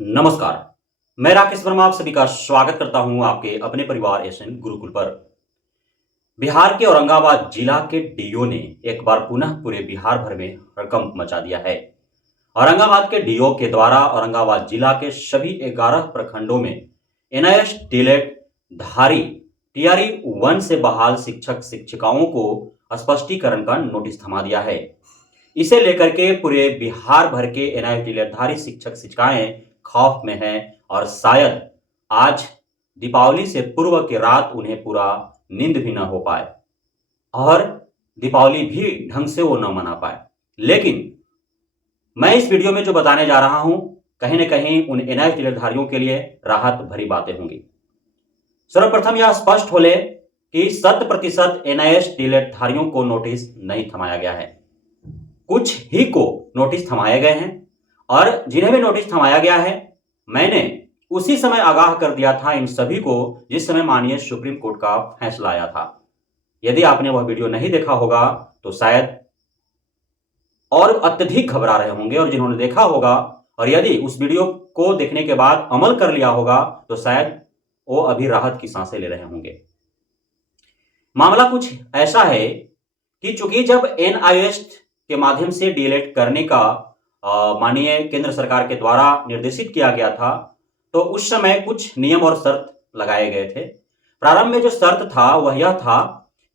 नमस्कार। मैं राकेश वर्मा आप सभी का स्वागत करता हूं आपके अपने परिवार एसएन गुरुकुल पर। बिहार के औरंगाबाद जिला के डीओ ने एक बार पुनः पूरे बिहार भर में हड़कंप मचा दिया है। औरंगाबाद के डीओ के द्वारा औरंगाबाद जिला के सभी 11 प्रखंडों में एनआईएस डीएलएड धारी टीआरई 1 से बहाल शिक्षक शिक्षिकाओं को स्पष्टीकरण का नोटिस थमा दिया है। इसे लेकर के पूरे बिहार भर के एनआईएस डीएलएड धारी शिक्षक शिक्षिकाएं खौफ में हैं और शायद आज दीपावली से पूर्व की रात उन्हें पूरा नींद भी न हो पाए और दीपावली भी ढंग से वो न मना पाए। लेकिन मैं इस वीडियो में जो बताने जा रहा हूं, कहीं न कहीं उन एनआईएस डीएलएड के लिए राहत भरी बातें होंगी। सर्वप्रथम यह स्पष्ट हो ले कि 100% एनआईएस डीएलएड को नोटिस नहीं थमाया गया है। कुछ ही को नोटिस थमाए गए हैं और जिन्हें भी नोटिस थमाया गया है, मैंने उसी समय आगाह कर दिया था इन सभी को जिस समय माननीय सुप्रीम कोर्ट का फैसला आया था। यदि आपने वह वीडियो नहीं देखा होगा तो शायद और अत्यधिक घबरा रहे होंगे, और जिन्होंने देखा होगा और यदि उस वीडियो को देखने के बाद अमल कर लिया होगा तो शायद वो अभी राहत की सांसें ले रहे होंगे। मामला कुछ ऐसा है कि चूंकि जब एनआईएस के माध्यम से डीएलएड करने का माननीय केंद्र सरकार के द्वारा निर्देशित किया गया था, तो उस समय कुछ नियम और शर्त लगाए गए थे। प्रारंभ में जो शर्त था वह यह था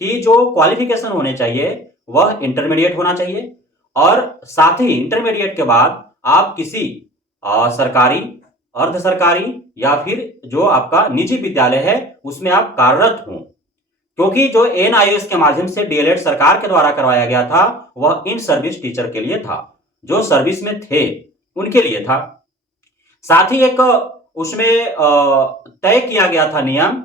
कि जो क्वालिफिकेशन होने चाहिए वह इंटरमीडिएट होना चाहिए, और साथ ही इंटरमीडिएट के बाद आप किसी सरकारी, अर्ध सरकारी या फिर जो आपका निजी विद्यालय है उसमें आप कार्यरत हों। क्योंकि जो एनआईएस के माध्यम से डीएलएड सरकार के द्वारा करवाया गया था वह इन सर्विस टीचर के लिए था, जो सर्विस में थे उनके लिए था। साथ ही एक उसमें तय किया गया था नियम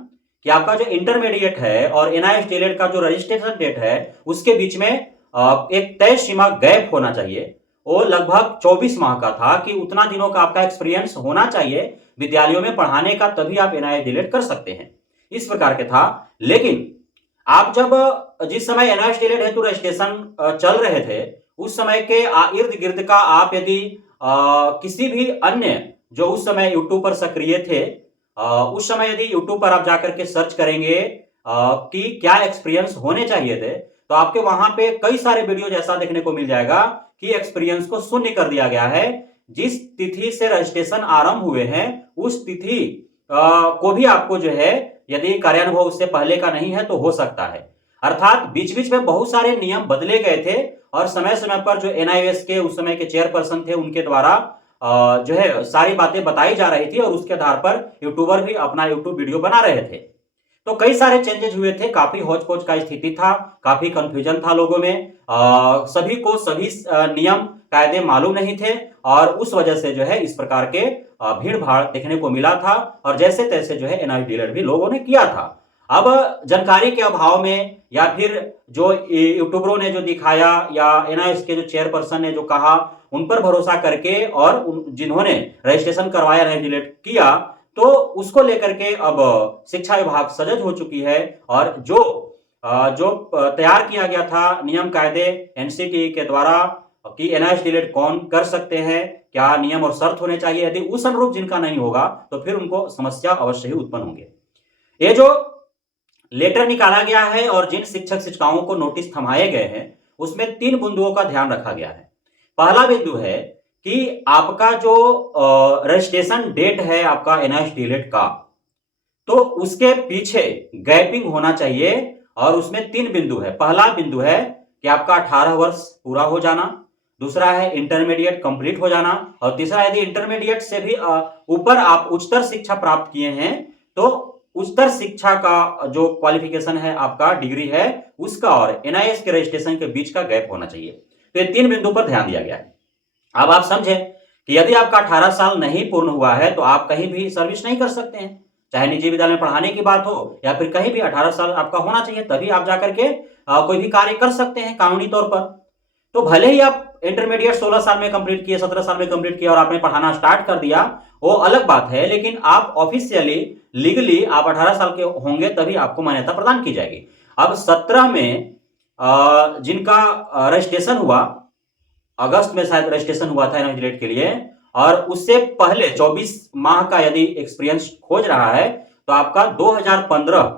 कि आपका जो इंटरमीडिएट है और एनआईएस डीएलएड का जो रजिस्ट्रेशन डेट है उसके बीच में एक तय सीमा गैप होना चाहिए। वो लगभग 24 माह का था कि उतना दिनों का आपका एक्सपीरियंस होना चाहिए विद्यालयों में पढ़ाने का, तभी आप एनआईएस डीएलएड कर सकते हैं। इस प्रकार के था। लेकिन आप जब जिस समय एनआईएस डीएलएड हेतु रजिस्ट्रेशन चल रहे थे उस समय के इर्द गिर्द का आप यदि किसी भी अन्य जो उस समय यूट्यूब पर सक्रिय थे, उस समय यदि यूट्यूब पर आप जाकर के सर्च करेंगे कि क्या एक्सपीरियंस होने चाहिए थे, तो आपके वहां पे कई सारे वीडियो जैसा देखने को मिल जाएगा कि एक्सपीरियंस को शून्य कर दिया गया है। जिस तिथि से रजिस्ट्रेशन आरंभ हुए हैं उस तिथि को भी आपको जो है, यदि कार्यानुभव उससे पहले का नहीं है तो हो सकता है। अर्थात बीच बीच में बहुत सारे नियम बदले गए थे और समय समय पर जो एनआईएस के उस समय के चेयरपर्सन थे उनके द्वारा जो है सारी बातें बताई जा रही थी और उसके आधार पर यूट्यूबर भी अपना यूट्यूब वीडियो बना रहे थे। तो कई सारे चेंजेस हुए थे, काफी होच पोच का स्थिति था, काफी कंफ्यूजन था लोगों में। सभी को सभी नियम कायदे मालूम नहीं थे और उस वजह से जो है इस प्रकार के भीड़ भाड़ देखने को मिला था और जैसे तैसे जो है एनआईएस डीएलएड भी लोगों ने किया था। अब जानकारी के अभाव में या फिर जो यूट्यूबरों ने जो दिखाया या एनआईएस के जो चेयरपर्सन ने जो कहा उन पर भरोसा करके और जिन्होंने रजिस्ट्रेशन करवाया एनआईएस डीएलएड किया, तो उसको लेकर के अब शिक्षा विभाग सजग हो चुकी है और जो तैयार किया गया था नियम कायदे एनसीटी के द्वारा कि एनआईएस डीएलएड कौन कर सकते हैं, क्या नियम और शर्त होने चाहिए, यदि उस अनुरूप जिनका नहीं होगा तो फिर उनको समस्या अवश्य ही उत्पन्न होंगे। ये जो लेटर निकाला गया है और जिन शिक्षक शिक्षिकाओं को नोटिस थमाए गए हैं उसमें 3 बिंदुओं का ध्यान रखा गया है। पहला बिंदु है कि आपका जो रजिस्ट्रेशन डेट है आपका एनआईएस डीएलएड का, तो उसके पीछे गैपिंग होना चाहिए और उसमें 3 बिंदु है। पहला बिंदु है कि आपका 18 वर्ष पूरा हो जाना, दूसरा है इंटरमीडिएट कंप्लीट हो जाना, और तीसरा यदि इंटरमीडिएट से भी ऊपर आप उच्चतर शिक्षा प्राप्त किए हैं तो उच्चतर शिक्षा का जो क्वालिफिकेशन है आपका डिग्री है उसका और एनआईएस के रजिस्ट्रेशन के बीच का गैप होना चाहिए। तो ये 3 बिंदु पर ध्यान दिया गया है। अब आप समझें कि यदि आपका 18 साल नहीं पूर्ण हुआ है तो आप कहीं भी सर्विस नहीं कर सकते हैं, चाहे निजी विद्यालय में पढ़ाने की बात हो या फिर कहीं भी 18 साल आपका होना चाहिए, तभी आप जाकर के कोई भी कार्य कर सकते हैं कानूनी तौर पर। तो भले ही आप इंटरमीडिएट 16 साल में कंप्लीट किए, 17 साल में कंप्लीट किया और आपने पढ़ाना स्टार्ट कर दिया, वो अलग बात है, लेकिन आप ऑफिशियली लीगली आप 18 साल के होंगे तभी आपको मान्यता प्रदान की जाएगी। अब 17 में जिनका रजिस्ट्रेशन हुआ, अगस्त में शायद रजिस्ट्रेशन हुआ था एनआईएस के लिए, और उससे पहले 24 माह का यदि एक्सपीरियंस खोज रहा है तो आपका 2015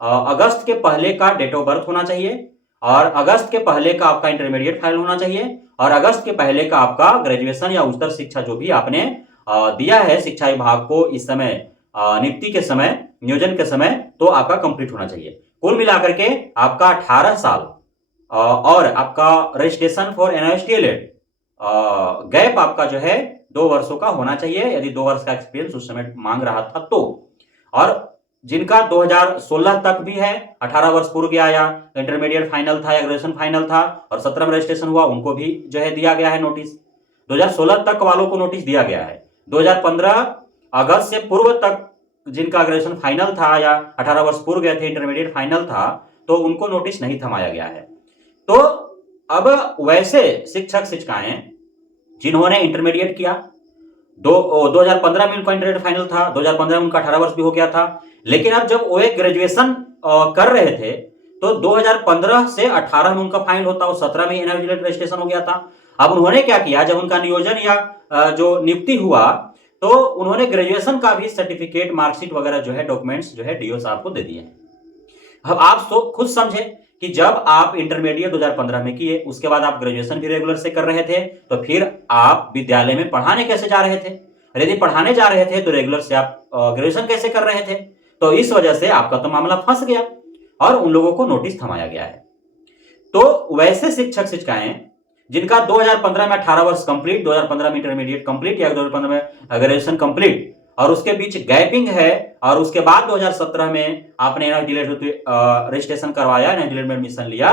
अगस्त के पहले का डेट ऑफ बर्थ होना चाहिए, और अगस्त के पहले का आपका इंटरमीडिएट फाइल होना चाहिए, और अगस्त के पहले का आपका ग्रेजुएशन या उच्चतर शिक्षा जो भी आपने दिया है शिक्षा विभाग को इस समय नियुक्ति के समय, नियोजन के समय, तो आपका कंप्लीट होना चाहिए। कुल मिलाकर के आपका 18 साल और आपका रजिस्ट्रेशन फॉर एनआईएसटीएलएड गैप आपका जो है 2 वर्षों का होना चाहिए, यदि 2 वर्ष का एक्सपीरियंस उस समय मांग रहा था तो। और जिनका 2016 तक भी है, 18 वर्ष पूर्व गया या इंटरमीडिएट फाइनल था या ग्रेजुएशन फाइनल था और 17 में रजिस्ट्रेशन हुआ, उनको भी जो है दिया गया है नोटिस। 2016 तक वालों को नोटिस दिया गया है। 2015 अगस्त से पूर्व तक जिनका ग्रेजुएशन फाइनल था या 18 वर्ष पूर्व गए थे, इंटरमीडिएट फाइनल था, तो उनको नोटिस नहीं थमाया गया है। तो अब वैसे शिक्षक शिक्षिकाएं जिन्होंने इंटरमीडिएट किया, 2015 में उनका इंटरमीडिएट फाइनल था, 2015 में उनका 18 वर्ष भी हो गया था, लेकिन अब जब वो एक ग्रेजुएशन कर रहे थे तो 2015 से 18 में उनका फाइनल होता, और 17 में एनआईएसटीएलएड रजिस्ट्रेशन हो गया था। अब उन्होंने क्या किया, जब उनका नियोजन या जो नियुक्ति हुआ तो उन्होंने ग्रेजुएशन का भी सर्टिफिकेट, मार्कशीट वगैरह जो है डॉक्यूमेंट्स जो है डीओ साहब को दे दिए हैं। अब आप खुद समझे कि जब आप इंटरमीडिएट 2015 में किए, उसके बाद आप ग्रेजुएशन भी रेगुलर से कर रहे थे, तो फिर आप विद्यालय में पढ़ाने कैसे जा रहे थे? यदि पढ़ाने जा रहे थे तो रेगुलर से आप ग्रेजुएशन कैसे कर रहे थे? तो इस वजह से आपका तो मामला फंस गया और उन लोगों को नोटिस थमाया गया है। तो वैसे शिक्षक शिक्षिकाएं जिनका 2015 में 18 वर्ष कंप्लीट, 2015 में इंटरमीडिएट कंप्लीट या 2015 में ग्रेजुएशन कंप्लीट, और उसके बीच गैपिंग है, और उसके बाद 2017 में आपने एनआईएसटीएलएड रजिस्ट्रेशन करवाया, एनआईएसटीएलएड में एडमिशन लिया,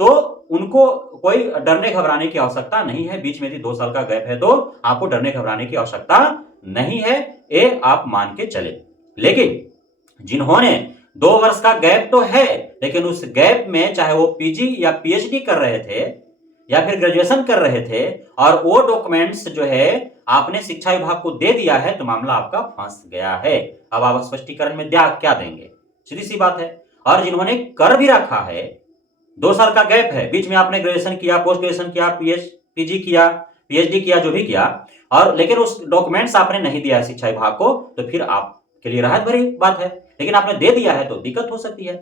तो उनको कोई डरने घबराने की आवश्यकता नहीं है। बीच में भी 2 साल का गैप है तो आपको डरने घबराने की आवश्यकता नहीं है, ये आप मान के चले। लेकिन जिन्होंने 2 वर्ष का गैप तो है, लेकिन उस गैप में चाहे वो पीजी या पीएचडी कर रहे थे या फिर ग्रेजुएशन कर रहे थे, और वो डॉक्यूमेंट्स जो है आपने शिक्षा विभाग को दे दिया है, तो मामला आपका फंस गया है। अब आप स्पष्टीकरण में क्या देंगे? सीधी सी बात है। और जिन्होंने कर भी रखा है, 2 साल का गैप है, बीच में आपने ग्रेजुएशन किया, पोस्ट ग्रेजुएशन किया, पीजी किया, पीएचडी किया, जो भी किया, और लेकिन उस डॉक्यूमेंट्स आपने नहीं दिया शिक्षा विभाग को, तो फिर आपके लिए राहत भरी बात है। लेकिन आपने दे दिया है तो दिक्कत हो सकती है।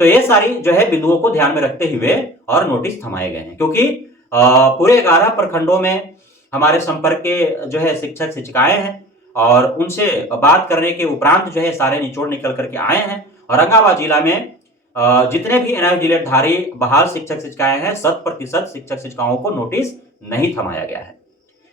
तो ये सारी जो है बिंदुओं को ध्यान में रखते हुए और नोटिस थमाए गए हैं, क्योंकि पूरे 11 प्रखंडों में हमारे संपर्क के जो है शिक्षक शिक्षिकाएं हैं, और उनसे बात करने के उपरांत जो है सारे निचोड़ निकल करके आए हैं। औरंगाबाद जिला में जितने भी एनआईएसटीएलएड धारी बहाल शिक्षक शिक्षिकाएं हैं, 100% शिक्षक शिक्षिकाओं को नोटिस नहीं थमाया गया है।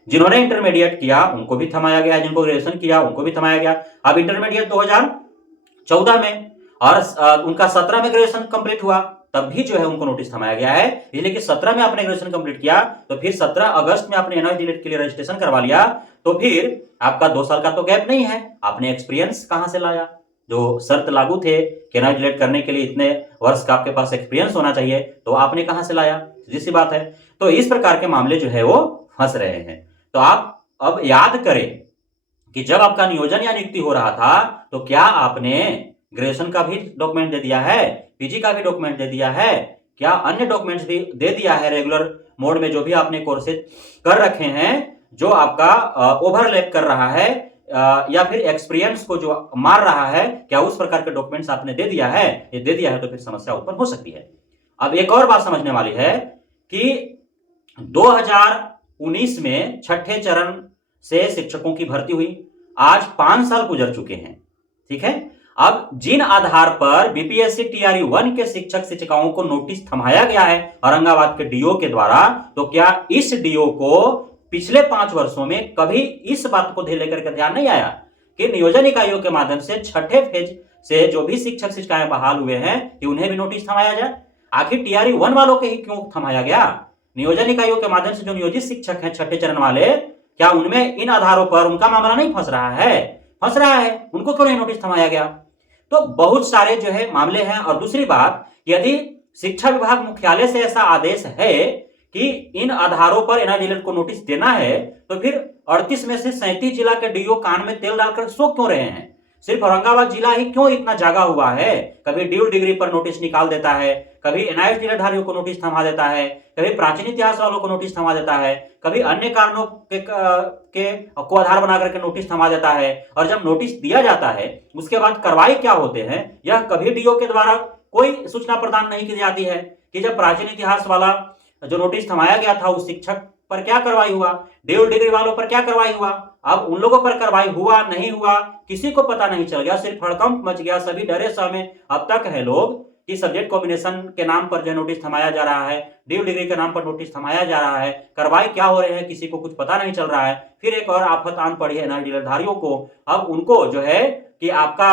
जिन्होंने इंटरमीडिएट किया उनको भी थमाया गया, जिनको ग्रेजुएशन किया उनको भी थमाया गया। अब इंटरमीडिएट 2014 में और उनका 17 में ग्रेजुएशन कंप्लीट हुआ, तब भी जो है उनको नोटिस थमाया गया है। इसलिए कि 17 में आपने ग्रेजुएशन कंप्लीट किया तो फिर 17 अगस्त में आपने एनआईएसटीएलएड के लिए रजिस्ट्रेशन करवा लिया, तो फिर आपका 2 साल का तो गैप नहीं है, आपने एक्सपीरियंस कहां से लाया? जो शर्त लागू थे कि एनआईएसटीएलएड करने के लिए इतने वर्ष का आपके पास एक्सपीरियंस होना चाहिए, तो आपने कहां से लाया? सीधी सी बात है। तो इस प्रकार के मामले जो है वो फंस रहे हैं। तो आप अब याद करें कि जब आपका नियोजन या नियुक्ति हो रहा था तो क्या आपने ग्रेजुएशन का भी डॉक्यूमेंट दे दिया है, पीजी का भी डॉक्यूमेंट दे दिया है, क्या अन्य डॉक्यूमेंट्स भी दे दिया है? रेगुलर मोड में जो भी आपने कोर्सेज कर रखे हैं, जो आपका ओवरलैप कर रहा है या फिर एक्सपीरियंस को जो मार रहा है, क्या उस प्रकार के डॉक्यूमेंट्स आपने दे दिया है? ये दे दिया है तो फिर समस्या उत्पन्न हो सकती है। अब एक और बात समझने वाली है कि 2019 में छठे चरण से शिक्षकों की भर्ती हुई, आज 5 साल गुजर चुके हैं, ठीक है। अब जिन आधार पर बीपीएससी टीआरई 1 के शिक्षक शिक्षिकाओं को नोटिस थमाया गया है औरंगाबाद के डीओ के द्वारा, तो क्या इस डीओ को पिछले 5 वर्षों में कभी इस बात को लेकर के ध्यान नहीं आया कि नियोजन इकाइयों के माध्यम से छठे फेज से जो भी शिक्षक शिक्षिकाएं बहाल हुए हैं कि उन्हें भी नोटिस थमाया जाए? आखिर टीआरई 1 वालों के ही क्यों थमाया गया? नियोजन इकाइयों के माध्यम से जो नियोजित शिक्षक हैं छठे चरण वाले, क्या उनमें इन आधारों पर उनका मामला नहीं फंस रहा है? फंस रहा है, उनको क्यों नहीं नोटिस थमाया गया? तो बहुत सारे जो है मामले हैं। और दूसरी बात, यदि शिक्षा विभाग मुख्यालय से ऐसा आदेश है कि इन आधारों पर एनआईएसटीएलएड को नोटिस देना है, तो फिर 38 में से 37 जिला के डीओ कान में तेल डालकर सो क्यों रहे हैं? सिर्फ औरंगाबाद जिला ही क्यों इतना जागा हुआ है? कभी ड्यूल डिग्री पर नोटिस निकाल देता है, कभी एनआईएस डीलरधारियों को नोटिस थमा देता है, कभी प्राचीन इतिहास वालों को नोटिस थमा देता है, कभी अन्य कारणों के को आधार बना करके नोटिस थमा देता है। और जब नोटिस दिया जाता है उसके बाद कार्रवाई क्या होते हैं यह कभी डीओ के द्वारा कोई सूचना प्रदान नहीं की जाती है कि जब प्राचीन इतिहास वाला जो नोटिस थमाया गया था उस शिक्षक पर क्या कार्रवाई हुआ, डीओ डिग्री वालों पर क्या कार्रवाई हुआ। अब उन लोगों पर कार्रवाई हुआ नहीं हुआ किसी को पता नहीं चल गया, सिर्फ हड़कंप मच गया, सभी डरे सहमे अब तक है लोग कि सब्जेक्ट कॉम्बिनेशन के नाम पर जो नोटिस थमाया जा रहा है, डीओ डिग्री के नाम पर नोटिस थमाया जा रहा है, कार्रवाई क्या हो रही है किसी को कुछ पता नहीं चल रहा है। फिर एक और आफत आन पड़ी है एनआईएस डीलरधारियों को। अब उनको जो है कि आपका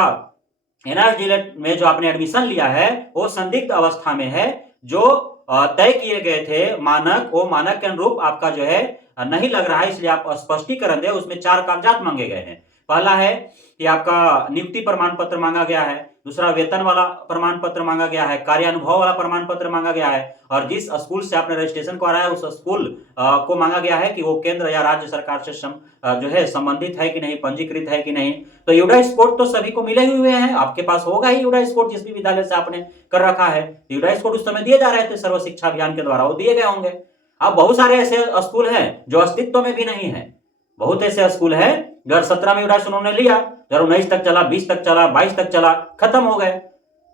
एनआईएस डीलर में जो आपने एडमिशन लिया है वो संदिग्ध अवस्था में है, जो तय किए गए थे मानक, वो मानक के अनुरूप आपका जो है नहीं लग रहा है, इसलिए आप स्पष्टीकरण दें। उसमें 4 कागजात मांगे गए हैं। पहला है कि आपका नियुक्ति प्रमाण पत्र मांगा गया है, दूसरा वेतन वाला प्रमाण पत्र मांगा गया है, कार्यानुभव वाला प्रमाण पत्र मांगा गया है, और जिस स्कूल से आपने रजिस्ट्रेशन कराया है उस स्कूल को मांगा गया है कि वो केंद्र या राज्य सरकार से जो है संबंधित है कि नहीं, पंजीकृत है कि नहीं। तो यूडाइस कोड तो सभी को मिले हुए हैं, आपके पास होगा ही यूडाइस कोड जिस भी विद्यालय से आपने कर रखा है। यूडाइस कोड उस समय दिए जा रहे थे सर्व शिक्षा अभियान के द्वारा, वो दिए गए होंगे। अब बहुत सारे ऐसे स्कूल हैं जो अस्तित्व में भी नहीं है, बहुत ऐसे स्कूल है 2017 में यूडाइस उन्होंने लिया, 2019 तक चला, 20 तक चला, 22 तक चला, खत्म हो गए,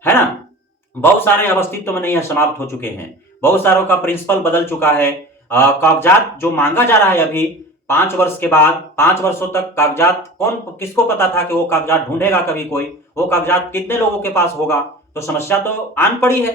है ना। बहुत सारे अब अस्तित्व में नहीं है, समाप्त हो चुके हैं। बहुत सारों का प्रिंसिपल बदल चुका है। कागजात जो मांगा जा रहा है अभी 5 वर्ष के बाद, 5 वर्षों तक कागजात कौन किसको पता था कि वो कागजात ढूंढेगा कभी कोई, वो कागजात कितने लोगों के पास होगा, तो समस्या तो आन पड़ी है।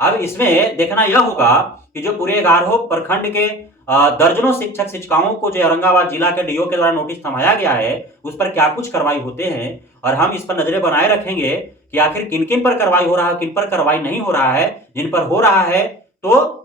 अब इसमें देखना यह होगा कि जो पूरे 11 प्रखंड के दर्जनों शिक्षक शिक्षिकाओं को जो औरंगाबाद जिला के डीओ के द्वारा नोटिस थमाया गया है उस पर क्या कुछ कार्रवाई होते हैं, और हम इस पर नजरें बनाए रखेंगे कि आखिर किन किन पर कार्रवाई हो रहा है, किन पर कार्रवाई नहीं हो रहा है। जिन पर हो रहा है तो